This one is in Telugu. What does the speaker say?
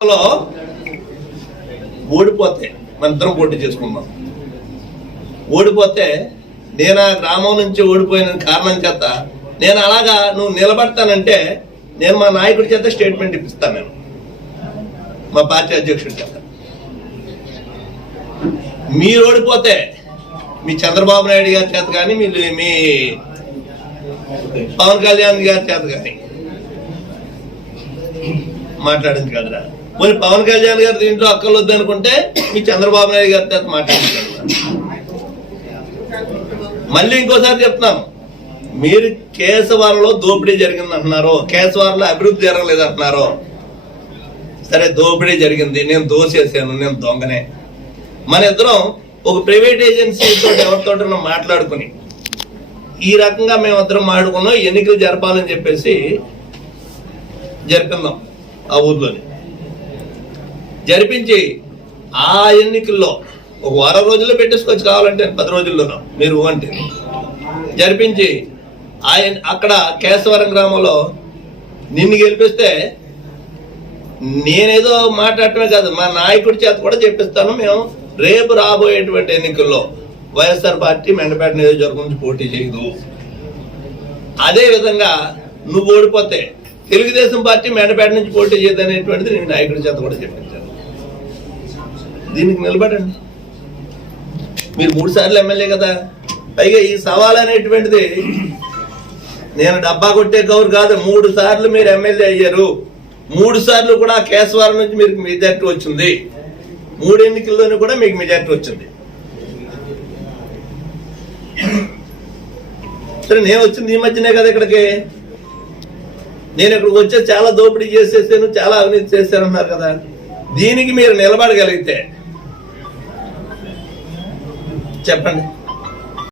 లో ఓడిపోతే మనిద్దరం పోటీ చేసుకుందాం. ఓడిపోతే నేను ఆ గ్రామం నుంచి ఓడిపోయిన కారణం చేత నేను అలాగా నువ్వు నిలబడతానంటే నేను మా నాయకుడి చేత స్టేట్మెంట్ ఇప్పిస్తాను నేను. మా పార్టీ అధ్యక్షుడి చేత. మీరు ఓడిపోతే మీ చంద్రబాబు నాయుడు గారి చేత కానీ మీ మీ పవన్ కళ్యాణ్ గారి చేత కానీ మాట్లాడింది కదరా. మరి పవన్ కళ్యాణ్ గారు దీంట్లో అక్కర్లొద్దు అనుకుంటే మీ చంద్రబాబు నాయుడు గారి చేత మాట్లాడింది మళ్ళీ ఇంకోసారి చెప్తున్నాను. మీరు కేశవారంలో దోపిడీ జరిగింది అంటున్నారు కేశవారంలో అభివృద్ధి జరగలేదు అంటున్నారు సరే దోపిడీ జరిగింది. నేను దోసేసాను నేను దొంగనే. మన ఇద్దరం ఒక ప్రైవేట్ ఏజెన్సీతో ఎవరితో మాట్లాడుకుని ఈ రకంగా మేమిద్దరం మాట్లాడుకున్నాం. ఎన్నికలు జరపాలని చెప్పేసి జరిపిందాం ఆ ఊర్లోనే. జరిపించి ఆ ఎన్నికల్లో ఒక వారం రోజుల్లో పెట్టేసుకోవచ్చు కావాలంటే పది రోజుల్లోనో. మీరు అంటే జరిపించి ఆయన అక్కడ కేశవరం గ్రామంలో నిన్ను గెలిపిస్తే నేనేదో మాట్లాడటమే కాదు మా నాయకుడి చేత కూడా చెప్పిస్తాను. మేము రేపు రాబోయేటువంటి ఎన్నికల్లో వైఎస్ఆర్ పార్టీ మెండపేట నియోజకవర్గం నుంచి పోటీ చేయదు. అదే విధంగా నువ్వు ఓడిపోతే తెలుగుదేశం పార్టీ మెండపేట నుంచి పోటీ చేయదు అనేటువంటిది నేను నాయకుడి చేత కూడా చెప్పించాను దీనికి నిలబడండి. మీరు మూడు సార్లు ఎమ్మెల్యే కదా. పైగా ఈ సవాల్ అనేటువంటిది నేను డబ్బా కొట్టే కౌరు కాదు మూడు సార్లు మీరు ఎమ్మెల్యే అయ్యారు. మూడు సార్లు కూడా కేశవరం నుంచి మీకు మెజార్టీ వచ్చింది. మూడు ఎన్నికల్లోనూ కూడా మీకు మెజార్టీ వచ్చింది. సరే నేను వచ్చింది ఈ మధ్యనే కదా ఇక్కడికి. నేను ఇక్కడికి వచ్చే చాలా దోపిడీ చేసేసాను చాలా అవినీతి చేశాను అన్నారు కదా. దీనికి మీరు నిలబడగలిగితే చెప్పండి.